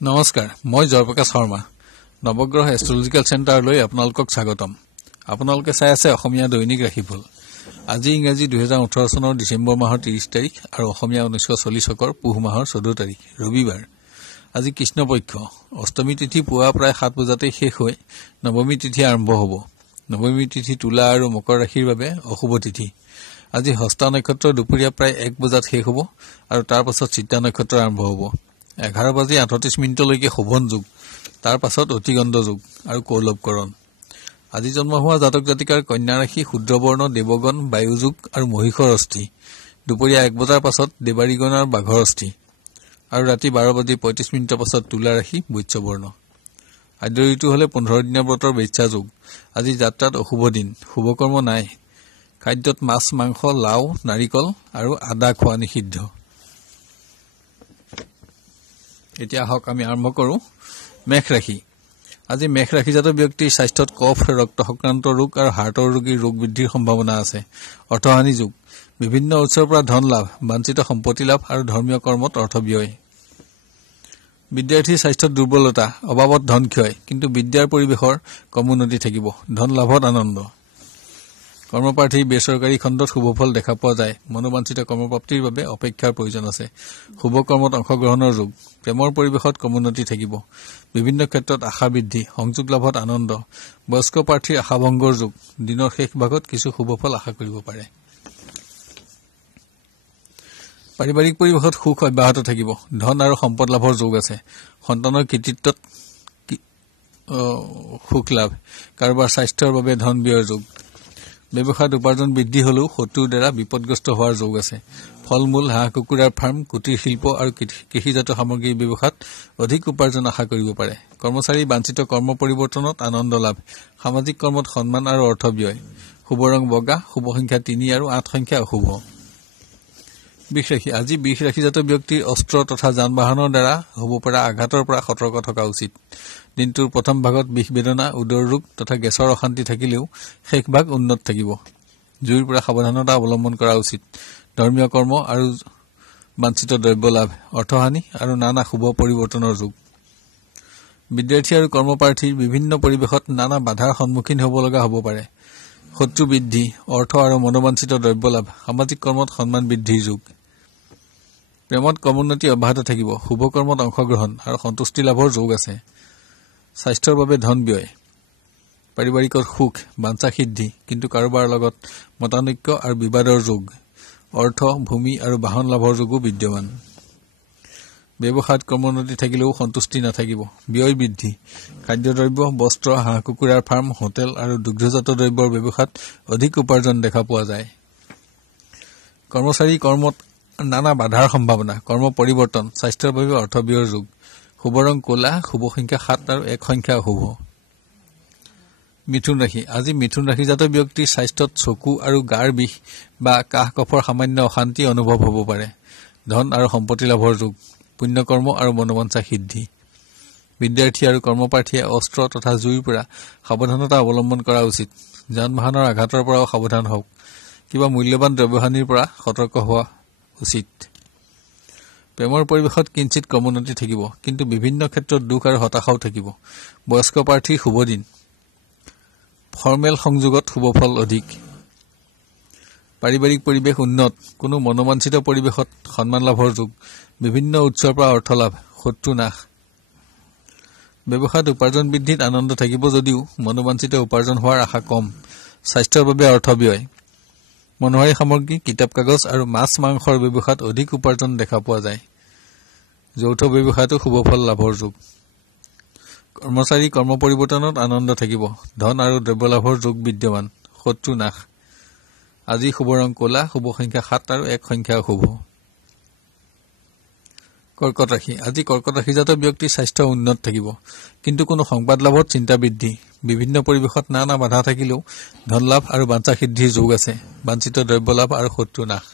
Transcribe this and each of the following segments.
নমস্কাৰ মই জয়প্ৰকাশ শৰ্মা নৱগ্ৰহ এষ্ট্ৰলজিক্যাল চেণ্টাৰলৈ আপোনালোকক স্বাগতম আপোনালোকে চাই আছে অসমীয়া দৈনিক ৰাশিফল আজি ইংৰাজী 2018 চনৰ ডিসেম্বৰ মাহৰ 30 তাৰিখ আৰু অসমীয়া 1940 চকৰ পুহ মাহৰ 14 তাৰিখ ৰবিবাৰ আজি কৃষ্ণপক্ষ অষ্টমী তিথি পুৱা প্ৰায় 7 বজাতে শেষ হৈ নৱমী তিথি আৰম্ভ হ'ব নৱমী তিথি তুলা আৰু মকৰ ৰাশিৰ বাবে অশুভ তিথি আজি হস্তা নক্ষত্ৰ দুপৰীয়া প্ৰায় 1 বজাত শেষ হ'ব আৰু তাৰ পাছত চিত্তা নক্ষত্ৰ আৰম্ভ হ'ব 11:38 লৈকে শোভন যুগ তাৰ পাছত অতিগন্ধ যুগ আৰু কৌলভকৰণ আজি জন্ম হোৱা জাতক জাতিকাৰ কন্যা ৰাশি শুদ্ৰবৰ্ণ দেৱগণ বায়ু যুগ আৰু মহিষৰ অস্থি দুপৰীয়া 1 বজাৰ পাছত দেৱাৰীগণ আৰু বাঘৰ অস্থি আৰু ৰাতি 12:35 পাছত তুলা ৰাশি বৈশ্যবৰ্ণ আদ্য ঋতু হলে 15 দিনীয়া ব্ৰতৰ বেচ্ছা যুগ আজি যাত্ৰাত অশুভ দিন শুভকৰ্ম নাই খাদ্যত মাছ মাংস লাও নাৰিকল আৰু আদা খোৱা নিষিদ্ধ এতিয়া হক আমি আৰম্ভ কৰো মেঘ ৰাশি আজি মেঘ ৰাশিজাত ব্যক্তিৰ স্বাস্থ্যত কফ ৰক্ত সংক্ৰান্ত ৰোগ আৰু হাৰ্টৰ ৰোগীৰ ৰোগ বৃদ্ধিৰ সম্ভাৱনা আছে অৰ্থহানি যুগ বিভিন্ন উৎসৰ পৰা ধন লাভ বাঞ্ছিত সম্পত্তি লাভ আৰু ধৰ্মীয় কৰ্মত অৰ্থ ব্যয় বিদ্যাৰ্থীৰ স্বাস্থ্যত দুৰ্বলতা অভাৱত ধন ক্ষয় কিন্তু বিদ্যাৰ পৰিবেশৰ কমুন্নতি থাকিব ধন লাভত আনন্দ কৰ্মপ্ৰাৰ্থী বেচৰকাৰী খণ্ডত শুভফল দেখা পোৱা যায় মনোবাঞ্ছিত কৰ্মপ্ৰাপ্তিৰ বাবে অপেক্ষাৰ প্ৰয়োজন আছে শুভ কৰ্মত অংশগ্ৰহণৰ যোগ প্ৰেমৰ পৰিবেশত কমুন্নতি থাকিব বিভিন্ন ক্ষেত্ৰত আশা বৃদ্ধি সংযোগ লাভত আনন্দ বয়স্ক প্ৰাৰ্থীৰ আশাভংগৰ যোগ দিনৰ শেষ ভাগত কিছু শুভফল আশা কৰিব পাৰে পাৰিবাৰিক পৰিবেশত সুখ অব্যাহত থাকিব ধন আৰু সম্পদ লাভৰ যোগ আছে সন্তানৰ কৃতিত্বত সুখ লাভ কাৰোবাৰ স্বাস্থ্যৰ বাবে ধন ব্যয়ৰ যোগ ব্যৱসায়ত উপাৰ্জন বৃদ্ধি হলেও শত্ৰুৰ দ্বাৰা বিপদগ্ৰস্ত হোৱাৰ যোগ আছে ফলমূল হাঁহ কুকুৰাৰ ফাৰ্ম কুটিৰ শিল্প আৰু কৃষিজাত সামগ্ৰীৰ ব্যৱসায়ত অধিক উপাৰ্জন আশা কৰিব পাৰে কৰ্মচাৰী বাঞ্ছিত কৰ্ম পৰিৱৰ্তনত আনন্দ লাভ সামাজিক কৰ্মত সন্মান আৰু অৰ্থ ব্যয় শুভ ৰং বগা শুভ সংখ্যা 3 আৰু 8 সংখ্যা অশুভ বৃষ ৰাশি আজি বৃষ ৰাশিজাত ব্যক্তিৰ অস্ত্ৰ তথা যান বাহনৰ দ্বাৰা হ'ব পৰা আঘাতৰ পৰা সতৰ্ক থকা উচিত দিনটোৰ প্ৰথম ভাগত বিষ বেদনা উদৰ ৰোগ তথা গেছৰ অশান্তি থাকিলেও শেষ ভাগ উন্নত থাকিব জুইৰ পৰা সাৱধানতা অৱলম্বন কৰা উচিত ধৰ্মীয় কৰ্ম আৰু বাঞ্ছিত দ্ৰব্য লাভ অৰ্থহানি আৰু নানা শুভ পৰিৱৰ্তনৰ যোগ বিদ্যাৰ্থী আৰু কৰ্মপ্ৰাৰ্থীৰ বিভিন্ন পৰিবেশত নানা বাধাৰ সন্মুখীন হ'ব লগা হ'ব পাৰে শত্ৰু বৃদ্ধি অৰ্থ আৰু মনোবাঞ্ছিত দ্ৰব্য লাভ সামাজিক কৰ্মত সন্মান বৃদ্ধিৰ যোগ প্ৰেমত কমুন্নতি অব্যাহত থাকিব শুভ কৰ্মত অংশগ্ৰহণ আৰু সন্তুষ্টি লাভৰ যোগ আছে স্বাস্থ্যৰ বাবে ধন ব্যয় পাৰিবাৰিকৰ সুখ বাঞ্ছা সিদ্ধি কিন্তু কাৰোবাৰ লগত মতানৈক্য আৰু বিবাদৰ যোগ অৰ্থ ভূমি আৰু বাহন লাভৰ যোগো বিদ্যমান ব্যৱসায়ত কৰ্মোন্নতি থাকিলেও সন্তুষ্টি নাথাকিব ব্যয় বৃদ্ধি খাদ্যদ্ৰব্য বস্ত্ৰ হাঁহ কুকুৰাৰ ফাৰ্ম হোটেল আৰু দুগ্ধজাত দ্ৰব্যৰ ব্যৱসায়ত অধিক উপাৰ্জন দেখা পোৱা যায় কৰ্মচাৰী কৰ্মত নানা বাধাৰ সম্ভাৱনা কৰ্ম পৰিৱৰ্তন স্বাস্থ্যৰ বাবে অৰ্থ ব্যয়ৰ যোগ শুভ ৰং ক'লা শুভ সংখ্যা 7 আৰু 1 সংখ্যা অশুভ মিথুন ৰাশি আজি মিথুন ৰাশিজাত ব্যক্তিৰ স্বাস্থ্যত চকু আৰু গাৰ বিষ বা কাহ কফৰ সামান্য অশান্তি অনুভৱ হ'ব পাৰে ধন আৰু সম্পত্তি লাভৰ যোগ পুণ্যকৰ্ম আৰু মনোবাঞ্ছা সিদ্ধি বিদ্যাৰ্থী আৰু কৰ্মপ্ৰাৰ্থীয়ে অস্ত্ৰ তথা জুইৰ পৰা সাৱধানতা অৱলম্বন কৰা উচিত যান বাহনৰ আঘাতৰ পৰাও সাৱধান হওক কিবা মূল্যৱান দ্ৰব্যহানিৰ পৰা সতৰ্ক হোৱা উচিত প্ৰেমৰ পৰিবেশত কিঞ্চিত কমুন্নতি থাকিব কিন্তু বিভিন্ন ক্ষেত্ৰত দুখ আৰু হতাশাও থাকিব বয়স্ক প্ৰাৰ্থীৰ শুভ দিন ফৰ্মেল সংযোগত শুভফল অধিক পাৰিবাৰিক পৰিবেশ উন্নত কোনো মনোবাঞ্ছিত পৰিবেশত সন্মান লাভৰ যোগ বিভিন্ন উৎসৰ পৰা অৰ্থ লাভ শত্ৰু নাশ ব্যৱসায়ত উপাৰ্জন বৃদ্ধিত আনন্দ থাকিব যদিও মনোবাঞ্ছিত উপাৰ্জন হোৱাৰ আশা কম স্বাস্থ্যৰ বাবে অৰ্থ ব্যয় মনোহাৰী সামগ্ৰী কিতাপ কাগজ আৰু মাছ মাংসৰ ব্যৱসায়ত অধিক উপাৰ্জন দেখা পোৱা যায় যৌথ ব্যৱসায়তো শুভফল লাভৰ যোগ কৰ্মচাৰী কৰ্ম পৰিৱৰ্তনত আনন্দ থাকিব ধন আৰু দ্ৰব্য লাভৰ যোগ বিদ্যমান শত্ৰু নাশ আজি শুভ ৰং ক'লা শুভ সংখ্যা 7 আৰু 1 সংখ্যা অশুভ কৰ্কট ৰাশি আজি কৰ্কট ৰাশিজাত ব্যক্তিৰ স্বাস্থ্য উন্নত থাকিব কিন্তু কোনো সংবাদ লাভত চিন্তা বৃদ্ধি বিভিন্ন পৰিবেশত নানা বাধা থাকিলেও ধন লাভ আৰু বাঞ্ছা সিদ্ধিৰ যোগ আছে বাঞ্ছিত দ্ৰব্য লাভ আৰু শত্ৰু নাশ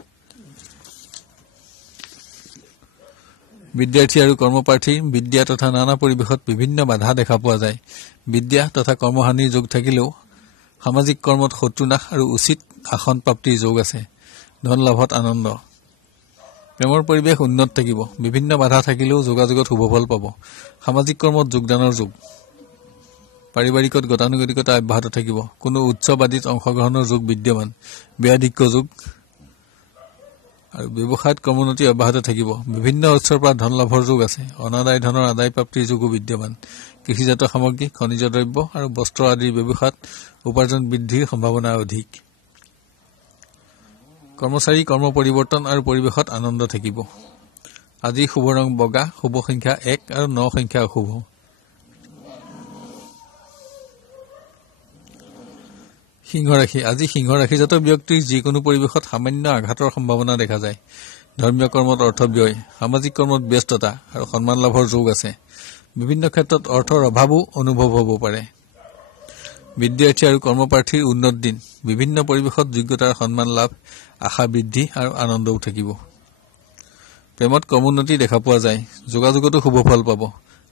বিদ্যাৰ্থী আৰু কৰ্মপ্ৰাৰ্থীৰ বিদ্যা তথা নানা পৰিবেশত বিভিন্ন বাধা দেখা পোৱা যায় বিদ্যা তথা কৰ্মহানিৰ যোগ থাকিলেও সামাজিক কৰ্মত শত্ৰু নাশ আৰু উচিত আসন প্ৰাপ্তিৰ যোগ আছে ধন লাভত আনন্দ প্ৰেমৰ পৰিৱেশ উন্নত থাকিব। বিভিন্ন বাধা থাকিলেও যোগাযোগত শুভ ফল পাব। সামাজিক কৰ্মত যোগদানৰ যোগ। পাৰিবাৰিকত গতানুগতিকতা অব্যাহত থাকিব। কোনো উৎসৱ আদিত অংশগ্ৰহণৰ যোগ বিদ্যমান। ব্যাধিক্য যোগ আৰু ব্যৱসায়ত কৰ্মোন্নতি অব্যাহত থাকিব। বিভিন্ন উৎসৰ পৰা ধন লাভৰ যোগ আছে। অনাদায় ধনৰ আদায় প্ৰাপ্তিৰ যোগো বিদ্যমান। কৃষিজাত সামগ্ৰী, খনিজ দ্ৰব্য আৰু বস্ত্ৰ আদিৰ ব্যৱসায়ত উপাৰ্জন বৃদ্ধিৰ সম্ভাৱনা অধিক। কৰ্মচাৰী কৰ্ম পৰিৱৰ্তন আৰু পৰিৱেশত আনন্দ থাকিব। আজি শুভ ৰং বগা, শুভ সংখ্যা 1 আৰু 9 সংখ্যা অশুভ। সিংহ ৰাশি। আজি সিংহ ৰাশিজাত ব্যক্তিৰ যিকোনো পৰিৱেশত সামান্য আঘাতৰ সম্ভাৱনা দেখা যায়। ধৰ্মীয় কৰ্মত অৰ্থ ব্যয়, সামাজিক কৰ্মত ব্যস্ততা আৰু সন্মান লাভৰ যোগ আছে। বিভিন্ন ক্ষেত্ৰত অৰ্থৰ অভাৱো অনুভৱ হ'ব পাৰে। বিদ্যাৰ্থী আৰু কৰ্মপ্ৰাৰ্থীৰ উন্নত দিন। বিভিন্ন পৰিৱেশত যোগ্যতাৰ সন্মান লাভ, আশা বৃদ্ধি আৰু আনন্দও থাকিব। প্ৰেমত কৰ্মোন্নতি দেখা পোৱা যায়। যোগাযোগতো শুভ ফল পাব।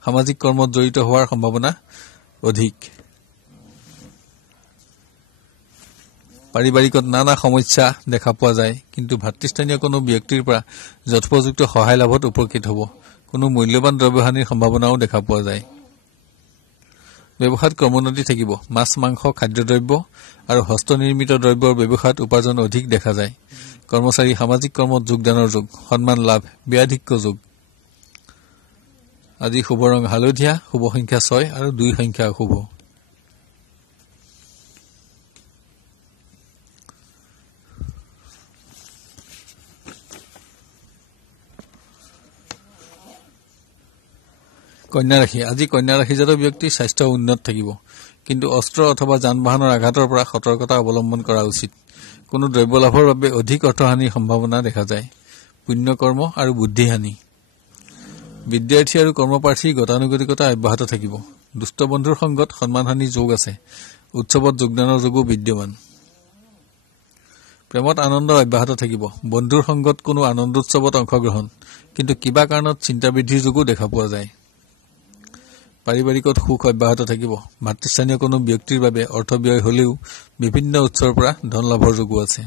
সামাজিক কৰ্মত জড়িত হোৱাৰ সম্ভাৱনা অধিক। পাৰিবাৰিকত নানা সমস্যা দেখা পোৱা যায়, কিন্তু ভাতৃস্থানীয় কোনো ব্যক্তিৰ পৰা যথোপযুক্ত সহায় লাভত উপকৃত হ'ব। কোনো মূল্যৱান দ্ৰব্যহানিৰ সম্ভাৱনাও দেখা পোৱা যায়। ব্যৱসায়ত কৰ্মোন্নতি থাকিব। মাছ, মাংস, খাদ্যদ্ৰব্য আৰু হস্তনিৰ্মিত দ্ৰব্যৰ ব্যৱসায়ত উপাৰ্জন অধিক দেখা যায়। কৰ্মচাৰী সামাজিক কৰ্মত যোগদানৰ যোগ, সন্মান লাভ, ব্যাধিক্য যোগ। আজি শুভ ৰং হালধীয়া, শুভ সংখ্যা 6 আৰু 2 সংখ্যা অশুভ। কন্যা ৰাশি। আজি কন্যা ৰাশিজাত ব্যক্তিৰ স্বাস্থ্য উন্নত থাকিব, কিন্তু অস্ত্ৰ অথবা যান বাহনৰ আঘাতৰ পৰা সতৰ্কতা অৱলম্বন কৰা উচিত। কোনো দ্ৰব্য লাভৰ বাবে অধিক অৰ্থহানিৰ সম্ভাৱনা দেখা যায়। পুণ্যকৰ্ম আৰু বুদ্ধিহানি। বিদ্যাৰ্থী আৰু কৰ্মপ্ৰাৰ্থীৰ গতানুগতিকতা অব্যাহত থাকিব। দুষ্ট বন্ধুৰ সংগত সন্মানহানিৰ যোগ আছে। উৎসৱত যোগদানৰ যোগো বিদ্যমান। প্ৰেমত আনন্দ অব্যাহত থাকিব। বন্ধুৰ সংগত কোনো আনন্দোৎসৱত অংশগ্ৰহণ, কিন্তু কিবা কাৰণত চিন্তা বৃদ্ধিৰ যোগো দেখা পোৱা যায়। পাৰিবাৰিকত সুখ অব্যাহত থাকিব। ভাতৃস্থানীয় কোনো ব্যক্তিৰ বাবে অৰ্থ ব্যয় হলেও বিভিন্ন উৎসৰ পৰা ধন লাভৰ যোগো আছে।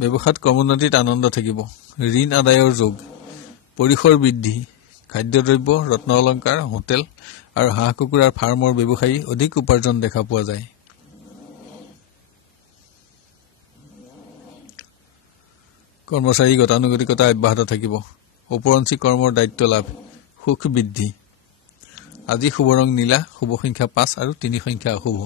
ব্যৱসায়ত কৰ্মোন্নতিত আনন্দ থাকিব। ঋণ আদায়ৰ যোগ, পৰিসৰ বৃদ্ধি। খাদ্যদ্ৰব্য, ৰত্ন অলংকাৰ, হোটেল আৰু হাঁহ কুকুৰাৰ ফাৰ্মৰ ব্যৱসায়ী অধিক উপাৰ্জন দেখা পোৱা যায়। কৰ্মচাৰী গতানুগতিকতা অব্যাহত থাকিব। ওপৰঞ্চি কৰ্মৰ দায়িত্ব লাভ, সুখ বৃদ্ধি। আজি শুভ ৰং নীলা, শুভ সংখ্যা 5 আৰু 3 সংখ্যা অশুভ।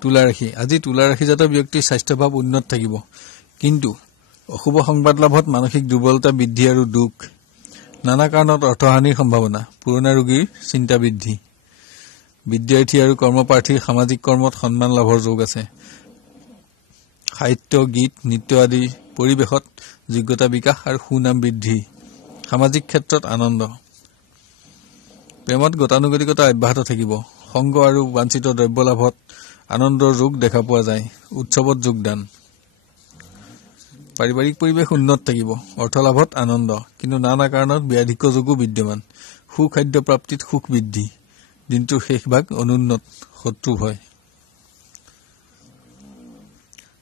তুলা ৰাশি। আজি তুলা ৰাশিজাত ব্যক্তিৰ স্বাস্থ্যভাৱ উন্নত থাকিব, কিন্তু অশুভ সংবাদ লাভত মানসিক দুৰ্বলতা বৃদ্ধি আৰু দুখ। নানা কাৰণত অৰ্থহানিৰ সম্ভাৱনা। পুৰণা ৰোগীৰ চিন্তা বৃদ্ধি। বিদ্যাৰ্থী আৰু কৰ্মপ্ৰাৰ্থীৰ সামাজিক কৰ্মত সন্মান লাভৰ যোগ আছে। সাহিত্য, গীত, নৃত্য আদিৰ পৰিৱেশত যোগ্যতা বিকাশ আৰু সুনাম বৃদ্ধি। সামাজিক ক্ষেত্ৰত আনন্দ। প্ৰেমত গতানুগতিকতা অব্যাহত থাকিব। সংগ আৰু বাঞ্ছিত দ্ৰব্য লাভত আনন্দৰ যোগ দেখা পোৱা যায়। উৎসৱত যোগদান। পাৰিবাৰিক পৰিৱেশ উন্নত থাকিব। অৰ্থলাভত আনন্দ, কিন্তু নানা কাৰণত ব্যাধিক্য যোগো বিদ্যমান। সুখাদ্য প্ৰাপ্তিত সুখ বৃদ্ধি। দিনটোৰ শেষভাগ অনুন্নত, শত্ৰু ভয়।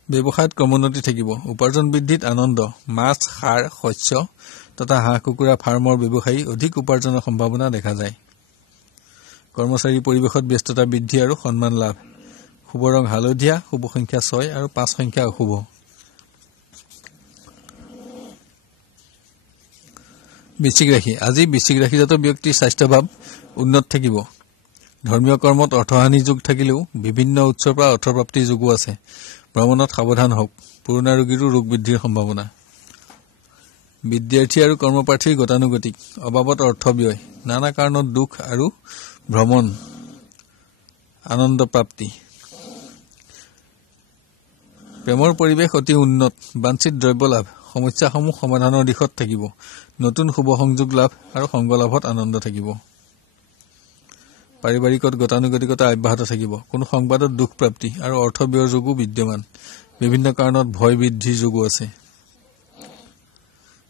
ব্যৱসায়ত কৰ্মোন্নতি থাকিব। উপাৰ্জন বৃদ্ধিত আনন্দ। মাছ, সাৰ, শস্য তথা হাঁহ কুকুৰা ফাৰ্মৰ ব্যৱসায়ী অধিক উপাৰ্জনৰ সম্ভাৱনা দেখা যায়। কৰ্মচাৰী পৰিৱেশত ব্যস্ততা বৃদ্ধি আৰু সন্মান লাভ। শুভ ৰং হালধীয়া, শুভ সংখ্যা 6 আৰু 5 সংখ্যা অশুভ। বৃশ্চিক ৰাশি। আজি বৃশ্চিক ৰাশিজাত ব্যক্তিৰ স্বাস্থ্যভাৱ উন্নত থাকিব। ধৰ্মীয় কৰ্মত অৰ্থহানি যোগ থাকিলেও বিভিন্ন উৎসৰ পৰা অৰ্থপ্ৰাপ্তিৰ যোগো আছে। ভ্ৰমণত সাৱধান হওক। পুৰণা ৰোগীৰো ৰোগ বৃদ্ধিৰ সম্ভাৱনা। বিদ্যাৰ্থী আৰু কৰ্মপ্ৰাৰ্থীৰ গতানুগতিক, অবাবত অৰ্থ ব্যয়। নানা কাৰণত দুখ আৰু ভ্ৰমণ, আনন্দ প্ৰাপ্তি। প্ৰেমৰ পৰিৱেশ অতি উন্নত। বাঞ্ছিত দ্ৰব্য লাভ। সমস্যাসমূহ সমাধানৰ দিশত থাকিব। নতুন শুভ সংযোগ লাভ আৰু সংগ লাভত আনন্দ থাকিব। পাৰিবাৰিকত গতানুগতিকতা অব্যাহত থাকিব। কোনো সংবাদত দুখ প্ৰাপ্তি আৰু অৰ্থ ব্যয়ৰ যোগো বিদ্যমান। বিভিন্ন কাৰণত ভয় বৃদ্ধিৰ যোগো আছে।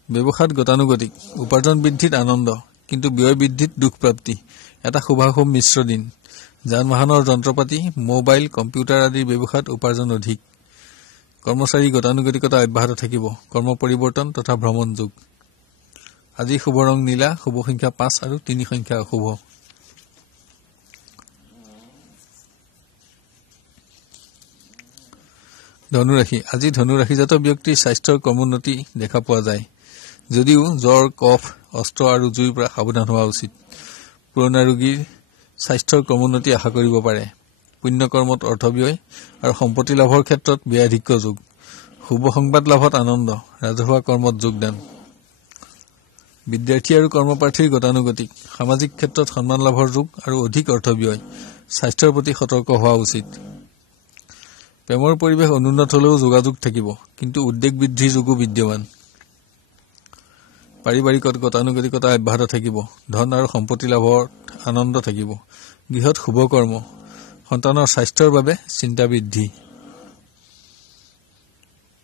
ব্যৱসায়ত গতানুগতিক, উপাৰ্জন বৃদ্ধিত আনন্দ, কিন্তু ব্যয় বৃদ্ধিত দুখ প্ৰাপ্তি। এটা শুভাশুভ মিশ্ৰ দিন। যান-বাহনৰ যন্ত্ৰপাতি, মোবাইল, কম্পিউটাৰ আদিৰ ব্যৱসায়ত উপাৰ্জন অধিক। কৰ্মচাৰী গতানুগতিকতা অব্যাহত থাকিব। কৰ্ম পৰিৱৰ্তন তথা ভ্ৰমণ যোগ। আজি শুভ ৰং নীলা, শুভ সংখ্যা 5 আৰু 3 সংখ্যা অশুভ। ধনুৰাশি আজি ধনুৰাশিজাত ব্যক্তিৰ স্বাস্থ্যৰ ক্ৰমোন্নতি দেখা পোৱা যায়, যদিও জ্বৰ, কফ, অস্ত্ৰ আৰু জুইৰ পৰা সাৱধান হোৱা উচিত। পুৰণা ৰোগীৰ স্বাস্থ্যৰ ক্ৰমোন্নতি আশা কৰিব পাৰে। পুণ্যকৰ্মত অৰ্থব্যয় আৰু সম্পত্তি লাভৰ ক্ষেত্ৰত ব্যয়াধিক্য যোগ। শুভ সংবাদ লাভত আনন্দ, ৰাজহুৱা কৰ্মত যোগদান। বিদ্যাৰ্থী আৰু কৰ্মপ্ৰাৰ্থীৰ গতানুগতিক, সামাজিক ক্ষেত্ৰত সন্মান লাভৰ যোগ আৰু অধিক অৰ্থব্যয়। স্বাস্থ্যৰ প্ৰতি সতৰ্ক হোৱা উচিত। প্ৰেমৰ পৰিৱেশ অনুন্নত হলেও যোগাযোগ থাকিব, কিন্তু উদ্বেগ বৃদ্ধিৰ যোগো বিদ্যমান। পাৰিবাৰিকত গতানুগতিকতা অব্যাহত থাকিব। ধন আৰু সম্পত্তি লাভত আনন্দ থাকিব। গৃহত শুভ কৰ্ম। সন্তানৰ স্বাস্থ্যৰ বাবে চিন্তা বৃদ্ধি।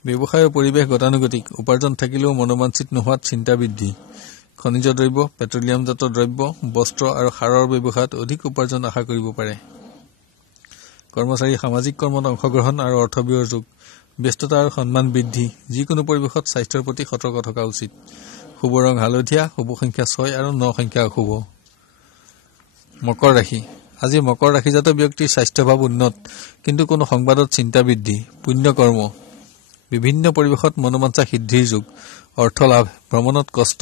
ব্যৱসায়ৰ পৰিৱেশ গতানুগতিক, উপাৰ্জন থাকিলেও মনোবাঞ্ছিত নোহোৱাত চিন্তা বৃদ্ধি। খনিজ দ্ৰব্য, পেট্ৰলিয়ামজাত দ্ৰব্য, বস্ত্ৰ আৰু সাৰৰ ব্যৱসায়ত অধিক উপাৰ্জন আশা কৰিব পাৰে। কৰ্মচাৰী সামাজিক কৰ্মত অংশগ্ৰহণ আৰু অৰ্থব্যয়ৰ যোগ। ব্যস্ততা আৰু সন্মান বৃদ্ধি। যিকোনো পৰিৱেশত স্বাস্থ্যৰ প্ৰতি সতৰ্ক থকা উচিত। শুভ ৰং হালধীয়া, শুভ সংখ্যা 6 আৰু 9 সংখ্যা অশুভ। মকৰ ৰাশি আজি মকৰ ৰাশিজাত ব্যক্তিৰ স্বাস্থ্যভাৱ উন্নত, কিন্তু কোনো সংবাদত চিন্তা বৃদ্ধি। পুণ্যকৰ্ম। বিভিন্ন পৰিৱেশত মনোবাঞ্ছা সিদ্ধিৰ যোগ। অৰ্থ লাভ, ভ্ৰমণত কষ্ট।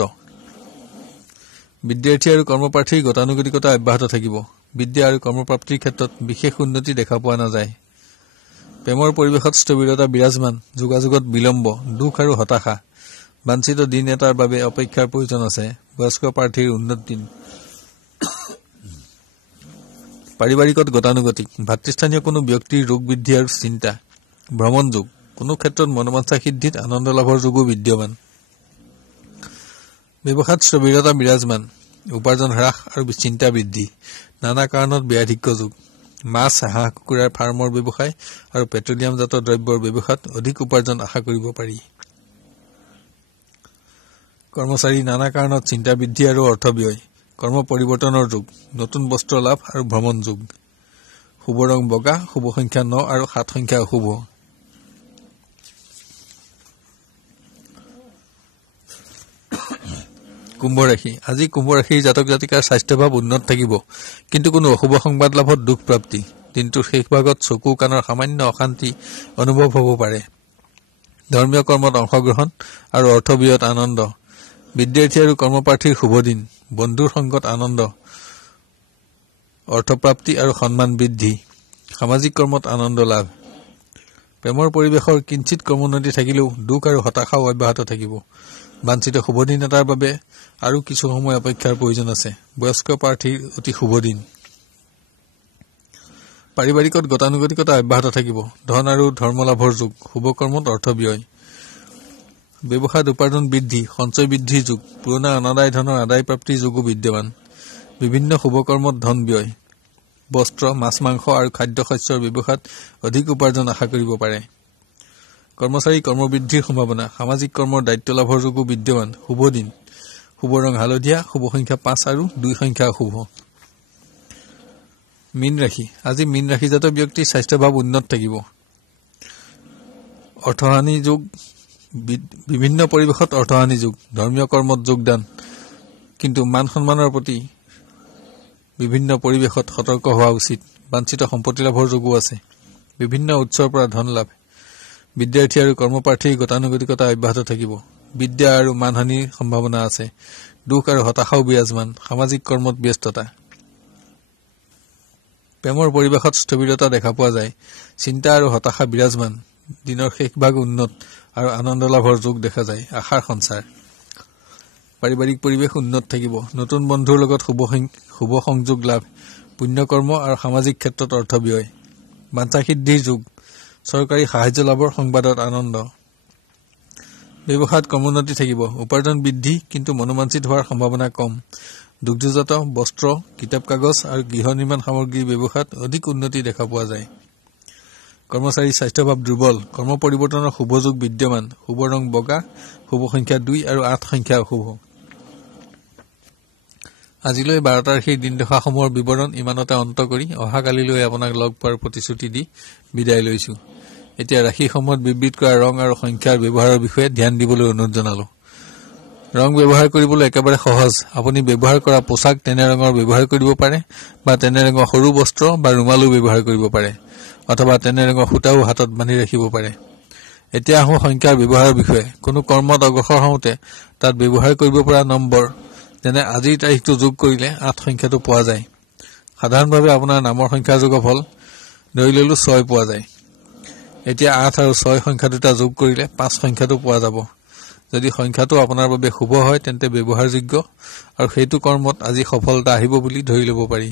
বিদ্যাৰ্থী আৰু কৰ্মপ্ৰাৰ্থীৰ গতানুগতিকতা অব্যাহত থাকিব। বিদ্যা আৰু কৰ্মপ্ৰাপ্তিৰ ক্ষেত্ৰত বিশেষ উন্নতি দেখা পোৱা নাযায়। প্ৰেমৰ পৰিৱেশত স্থবিৰতা বিৰাজমান। যোগাযোগত বিলম্ব, দুখ আৰু হতাশা। বাঞ্ছিত দিন এটাৰ বাবে অপেক্ষাৰ প্ৰয়োজন আছে। বয়স্ক প্ৰাৰ্থীৰ উন্নত দিন। পাৰিবাৰিকত গতানুগতিক, ভাতৃস্থানীয় কোনো ব্যক্তিৰ ৰোগ বৃদ্ধি আৰু চিন্তা। ভ্ৰমণ যোগ। কোনো ক্ষেত্ৰত মনোবাঞ্ছা সিদ্ধিত আনন্দ লাভৰ যোগো বিদ্যমান। ব্যৱসায়ত স্থবিৰতা বিৰাজমান। উপাৰ্জন হ্ৰাস আৰু চিন্তা বৃদ্ধি। নানা কাৰণত ব্যয়াধিক্য যোগ। মাছ, হাঁহ কুকুৰাৰ ফাৰ্মৰ ব্যৱসায় আৰু পেট্ৰলিয়ামজাত দ্ৰব্যৰ ব্যৱসায়ত অধিক উপাৰ্জন আশা কৰিব পাৰি। কৰ্মচাৰী নানা কাৰণত চিন্তা বৃদ্ধি আৰু অৰ্থব্যয়। কৰ্ম পৰিৱৰ্তনৰ যোগ। নতুন বস্ত্ৰ লাভ আৰু ভ্ৰমণ যোগ। শুভ ৰং বগা, শুভ সংখ্যা 9 আৰু 7 সংখ্যা অশুভ। কুম্ভ ৰাশি আজি কুম্ভ ৰাশিৰ জাতক জাতিকাৰ স্বাস্থ্যভাৱ উন্নত থাকিব, কিন্তু কোনো অশুভ সংবাদ লাভত দুখ প্ৰাপ্তি। দিনটোৰ শেষ ভাগত চকু কাণৰ সামান্য অশান্তি অনুভৱ হ'ব পাৰে। ধৰ্মীয় কৰ্মত অংশগ্ৰহণ আৰু অৰ্থব্যয়ত আনন্দ। বিদ্যাৰ্থী আৰু কৰ্মপ্ৰাৰ্থীৰ শুভ দিন। বন্ধুৰ সংগত আনন্দ, অৰ্থপ্ৰাপ্তি আৰু সন্মান বৃদ্ধি। সামাজিক কৰ্মত আনন্দ লাভ। প্ৰেমৰ পৰিৱেশৰ কিঞ্চিত ক্ৰমোন্নতি থাকিলেও দুখ আৰু হতাশাও অব্যাহত থাকিব। বাঞ্ছিত শুভ দিন এটাৰ বাবে আৰু কিছু সময় অপেক্ষাৰ প্ৰয়োজন আছে। বয়স্ক প্ৰাৰ্থীৰ অতি শুভ দিন। পাৰিবাৰিকত গতানুগতিকতা অব্যাহত থাকিব। ধন আৰু ধৰ্মলাভৰ যোগ। শুভ কৰ্মত অৰ্থব্যয়। ব্যৱসায়ত উপাৰ্জন বৃদ্ধি, সঞ্চয় বৃদ্ধিৰ যোগ। পুৰণা অনাদায় ধনৰ আদায় প্ৰাপ্তিৰ যোগো বিদ্যমান। বিভিন্ন শুভ কৰ্মত ধন ব্যয়। বস্ত্ৰ, মাছ মাংস আৰু খাদ্যশস্যৰ ব্যৱসায়ত অধিক উপাৰ্জন আশা কৰিব পাৰে। কৰ্মচাৰী কৰ্মবৃদ্ধিৰ সম্ভাৱনা। সামাজিক কৰ্মৰ দায়িত্ব লাভৰ যোগো বিদ্যমান। শুভ দিন। শুভ ৰং হালধীয়া, শুভ সংখ্যা 5 আৰু 2 সংখ্যা অশুভ। মীন ৰাশি আজি মীন ৰাশিজাত ব্যক্তিৰ স্বাস্থ্যভাৱ উন্নত থাকিব। অৰ্থহানি যোগ। বিভিন্ন পৰিৱেশত অৰ্থহানি যোগ। ধৰ্মীয় কৰ্মত যোগদান, কিন্তু মান সন্মানৰ প্ৰতি বিভিন্ন পৰিৱেশত সতৰ্ক হোৱা উচিত। বাঞ্ছিত সম্পত্তি লাভৰ যোগো আছে। বিভিন্ন উৎসৰ পৰা ধন লাভ। বিদ্যাৰ্থী আৰু কৰ্মপ্ৰাৰ্থীৰ গতানুগতিকতা অব্যাহত থাকিব। বিদ্যা আৰু মানহানিৰ সম্ভাৱনা আছে। দুখ আৰু হতাশাও বিৰাজমান। সামাজিক কৰ্মত ব্যস্ততা। প্ৰেমৰ পৰিৱেশত স্থবিৰতা দেখা পোৱা যায়। চিন্তা আৰু হতাশা বিৰাজমান। দিনৰ শেষ ভাগ উন্নত আৰু আনন্দ লাভৰ যোগ দেখা যায়। আশাৰ সঞ্চাৰ। পাৰিবাৰিক পৰিৱেশ উন্নত থাকিব। নতুন বন্ধুৰ লগত শুভ সংযোগ লাভ। পুণ্যকৰ্ম আৰু সামাজিক ক্ষেত্ৰত অৰ্থব্যয়। বাঞ্ছা সিদ্ধিৰ যোগ। চৰকাৰী সাহায্য লাভৰ সংবাদত আনন্দ। ব্যৱসায়ত ক্ৰমোন্নতি থাকিব। উপাৰ্জন বৃদ্ধি, কিন্তু মনোবাঞ্ছিত হোৱাৰ সম্ভাৱনা কম। দুগ্ধজাত, বস্ত্ৰ, কিতাপ কাগজ আৰু গৃহ নিৰ্মাণ সামগ্ৰীৰ ব্যৱসায়ত অধিক উন্নতি দেখা পোৱা যায়। কৰ্মচাৰীৰ স্বাস্থ্যভাৱ দুৰ্বল। কৰ্ম পৰিৱৰ্তনৰ শুভ যোগ বিদ্যমান। শুভ ৰং বগা, শুভ সংখ্যা 2 আৰু 8 সংখ্যা অশুভ। আজিলৈ 12টাৰ সেই দিনদশাসমূহৰ বিৱৰণ ইমানতে অন্ত কৰি অহাকালিলৈ আপোনাক লগ পোৱাৰ প্ৰতিশ্ৰুতি দি বিদায় লৈছো। এতিয়া ৰাশিসমূহত বিবৃত কৰা ৰং আৰু সংখ্যাৰ ব্যৱহাৰৰ বিষয়ে ধ্যান দিবলৈ অনুৰোধ জনালো। ৰং ব্যৱহাৰ কৰিবলৈ একেবাৰে সহজ। আপুনি ব্যৱহাৰ কৰা পোছাক তেনে ৰঙৰ ব্যৱহাৰ কৰিব পাৰে বা তেনে ৰঙৰ সৰু বস্ত্ৰ বা ৰুমালো ব্যৱহাৰ কৰিব পাৰে অথবা তেনে ৰঙৰ সূতাও হাতত বান্ধি ৰাখিব পাৰে। এতিয়া আহোঁ সংখ্যাৰ ব্যৱহাৰৰ বিষয়ে। কোনো কৰ্মত অগ্ৰসৰ হওঁতে তাত ব্যৱহাৰ কৰিব পৰা নম্বৰ যেনে আজিৰ তাৰিখটো যোগ কৰিলে 8 সংখ্যাটো পোৱা যায়। সাধাৰণভাৱে আপোনাৰ নামৰ সংখ্যা যোগফল ধৰি ললো 6 পোৱা যায়। এতিয়া 8 আৰু 6 সংখ্যা দুটা যোগ কৰিলে 5 সংখ্যাটো পোৱা যাব। যদি সংখ্যাটো আপোনাৰ বাবে শুভ হয় তেন্তে ব্যৱহাৰযোগ্য আৰু সেইটো কৰ্মত আজি সফলতা আহিব বুলি ধৰি ল'ব পাৰি।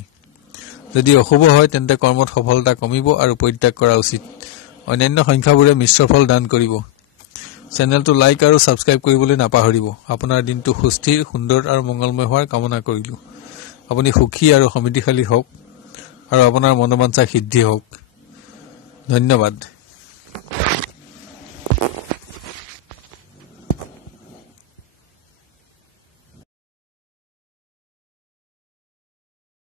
যদি অশুভ হয় তেন্তে কৰ্মত সফলতা কমিব আৰু পৰিত্যাগ কৰা উচিত। অন্যান্য সংখ্যাবোৰে মিশ্ৰ ফল দান কৰিব। চেনেলটো লাইক আৰু ছাবস্ক্ৰাইব কৰিবলৈ নাপাহৰিব। আপোনাৰ দিনটো সুস্থিৰ, সুন্দৰ আৰু মংগলময় হোৱাৰ কামনা কৰিলো। আপুনি সুখী আৰু সমৃদ্ধিশালী হওক আৰু আপোনাৰ মনোবাঞ্ছা সিদ্ধি হওক। ধন্যবাদ।